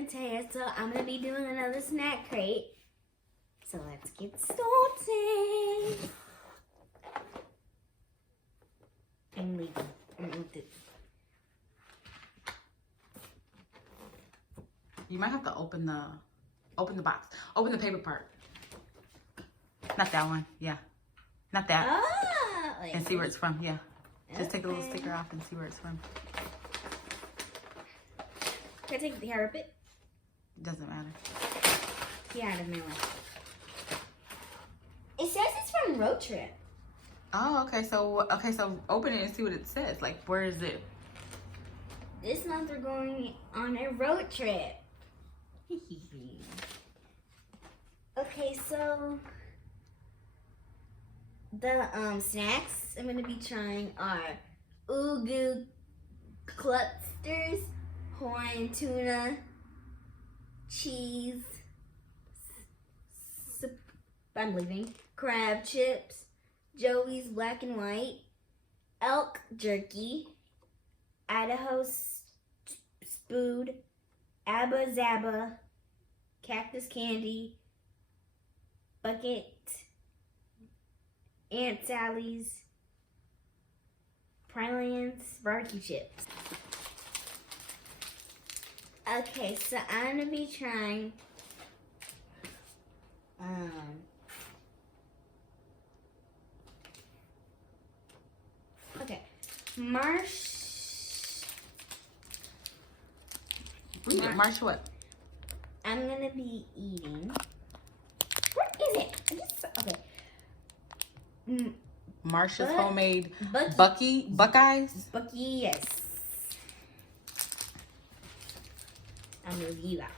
Nataya, so I'm gonna be doing another snack crate. So let's get started. I'm leaving. You might have to open the box. Open the paper part. Not that one. Yeah. Not that. Oh, And see where it's from. Yeah. Just take a little okay. sticker off and see where it's from. Can I take the hair of it? Doesn't matter. Get out of my way. It says it's from Road Trip. Oh, okay. So open it and see what it says. Like, where is it? This month we're going on a road trip. Okay, so the snacks I'm gonna be trying are Ugu clusters, Hawaiian tuna, cheese, I'm leaving, crab chips, Joey's black and white, elk jerky, Idaho Spood, Abba Zaba, Cactus Candy, Bucket, Aunt Sally's, Prylands, barbecue chips. Okay, so I'm gonna be trying okay, Marsh what? I'm gonna be eating. What is it? Okay. Marsh's homemade Bucky. Buckeyes. Bucky, yes. I'll move you out.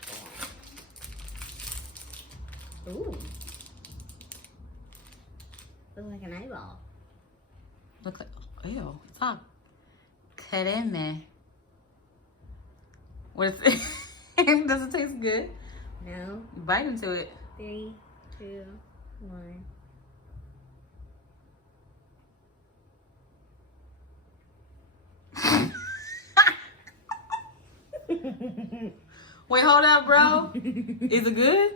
Ooh. Looks like an eyeball. Looks like, ew, stop. Creme. What is it? Does it taste good? No. You bite into it. 3, 2, 1. Wait, hold up, bro. Is it good?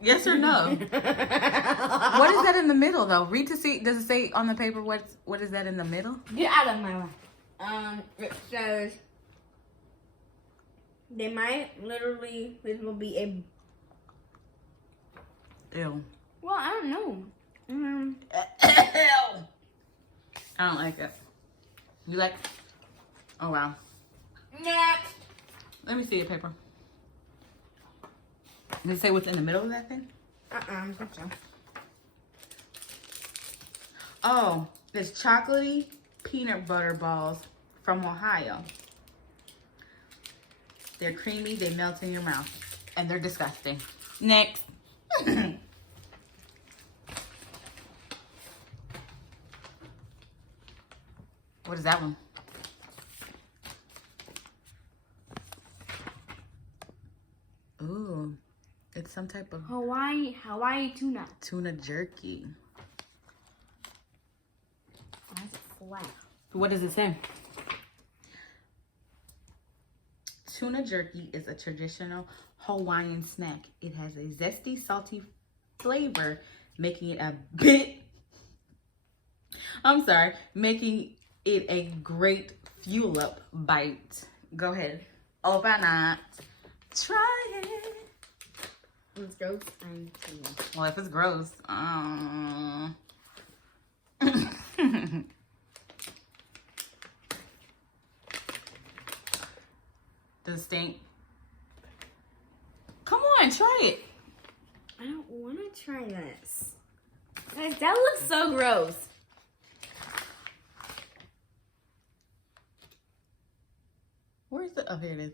Yes or no? What is that in the middle, though? Read to see. Does it say on the paper what is that in the middle? Get out of my way. It says they might literally. This will be a. Ew. Well, I don't know. I don't like it. You like? Oh wow. Next. Let me see the paper. Does it say what's in the middle of that thing? I don't think so. Oh, it's chocolatey peanut butter balls from Ohio. They're creamy, they melt in your mouth, and they're disgusting. Next. What is that one? Ooh, it's some type of Hawaii tuna. tuna jerky. That's flat. What does it say? Tuna jerky is a traditional Hawaiian snack. It has a zesty, salty flavor, making it making it a great fuel up bite. Go ahead. Open it. Try it. It's gross. I'm kidding. Well, if it's gross, does it stink? Come on, try it. I don't want to try this. Guys, that looks so gross. Where is it? Oh, here it is.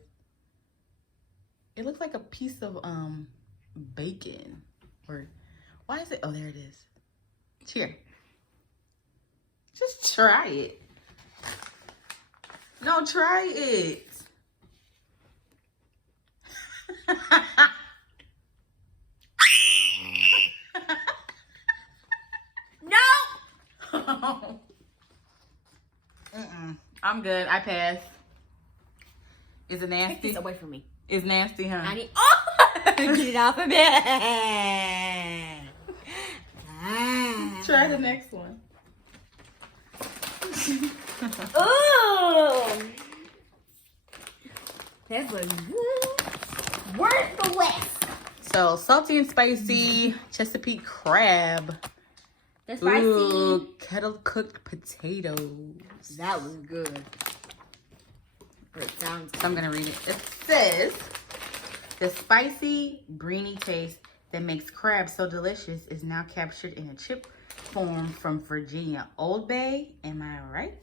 It looks like a piece of bacon. Or why is it? Oh, there it is. Here. Just try it. No, try it. No! I'm good. I pass. Is it Take nasty? this away from me. It's nasty, huh? I need. Oh! Get it off of me. Try the next one. Ooh. That was good. Where's the West? So, salty and spicy Chesapeake crab. The spicy. Ooh, kettle cooked potatoes. That was good. It sounds good. So I'm gonna read it. It says, the spicy, greeny taste that makes crab so delicious is now captured in a chip form from Virginia Old Bay. Am I right?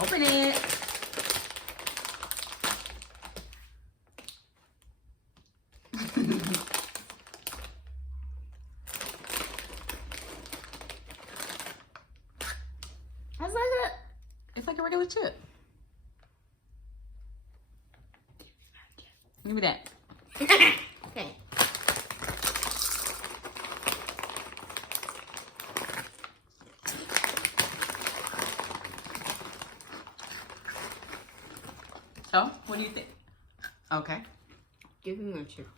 Open it. It's like a regular chip. Give me that. Okay. So, what do you think? Okay. Give me my chip.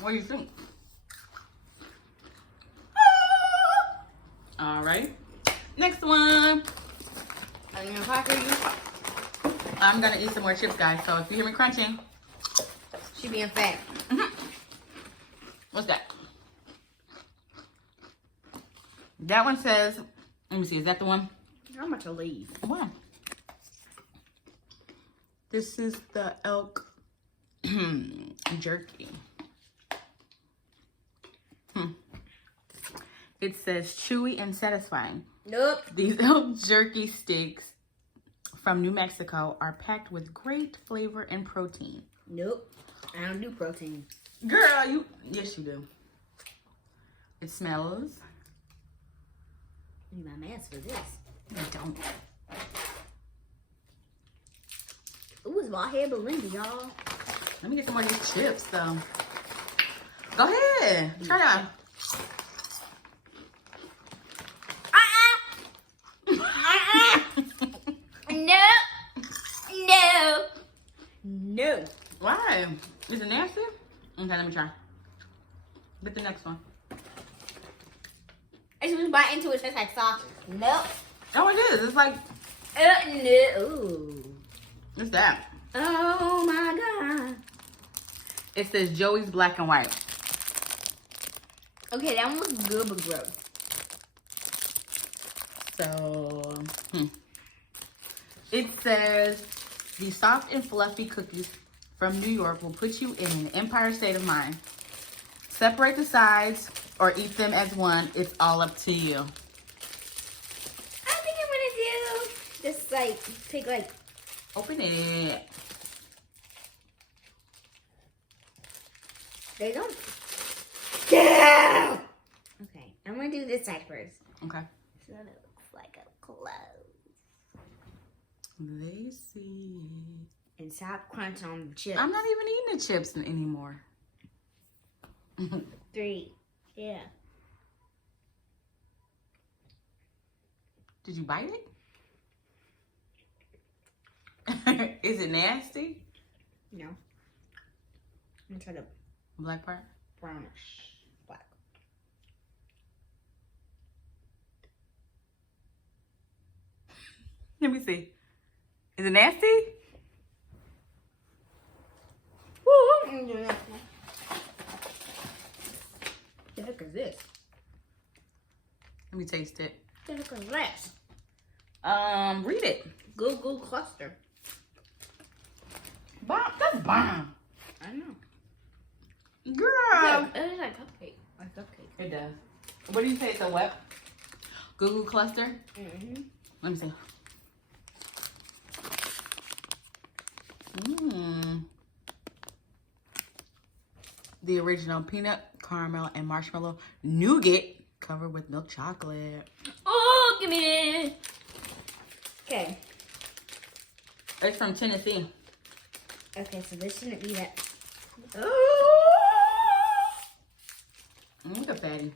What do you think? All right. Next one. I'm gonna pack her. I'm gonna eat some more chips, guys. So if you hear me crunching, She being fat. what's that? That one says, let me see, is that the one? How much I leave? Wow. This is the elk jerky. It says chewy and satisfying. Nope. These elk jerky sticks from New Mexico are packed with great flavor and protein. Nope. I don't do protein. Girl, yes you do. It smells. I need my mask for this. I don't. Ooh, it's my hair Belinda, y'all. Let me get some more of these chips though. Go ahead. Try that. No. Why? Is it nasty? Okay, let me try. Get the next one. I just bite into it, it tastes like sausage. Nope. Oh, it is. It's like, No. Ooh. what's that? Oh my God. It says Joey's Black and White. Okay, that one was good but gross. So, it says the soft and fluffy cookies from New York will put you in an empire state of mind. Separate the sides or eat them as one. It's all up to you. I think I'm gonna do just like take like Open it. they don't. Yeah. Okay, I'm gonna do this side first. Okay. So it looks like a close. They see. And stop crunch on the chips. I'm not even eating the chips anymore. 3. Yeah. Did you bite it? Is it nasty? No. I'm gonna try the Black part? brownish black. Let me see. Is it nasty? Woo! The heck is this? Let me taste it. The heck is this? Read it. Google cluster. Bomb. That's bomb. I know. Girl. It is like cupcake. Like cupcake. It does. What do you say? It's a what? Google cluster? Mm-hmm. Let me see. The original peanut, caramel, and marshmallow nougat covered with milk chocolate. Oh, give me this. Okay. It's from Tennessee. Okay, so this shouldn't be that. Look at fatty.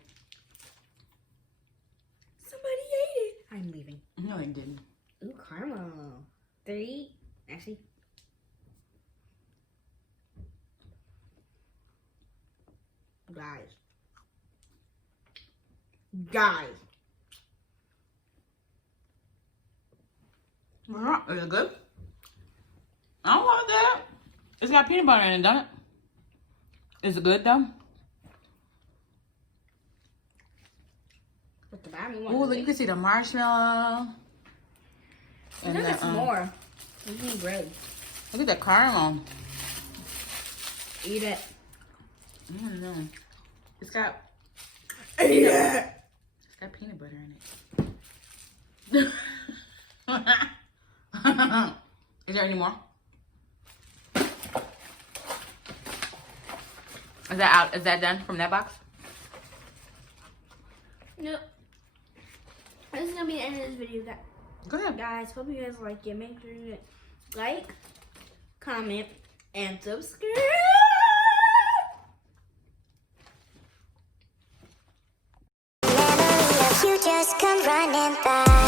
Somebody ate it. I'm leaving. No, it didn't. Ooh, caramel. 3, Guys. Is it good? I don't want that. It's got peanut butter in it, don't it? Is it good though? But the bottom one. Oh, look, you can see the marshmallow. And then it's more. We need bread. Look at that caramel. Eat it. I don't know. It's got peanut butter in it. Is there any more? Is that out? Is that done from that box? Nope. This is gonna be the end of this video, Go ahead. guys. Hope you guys like it. Make sure you like, comment, and subscribe. You just come running by.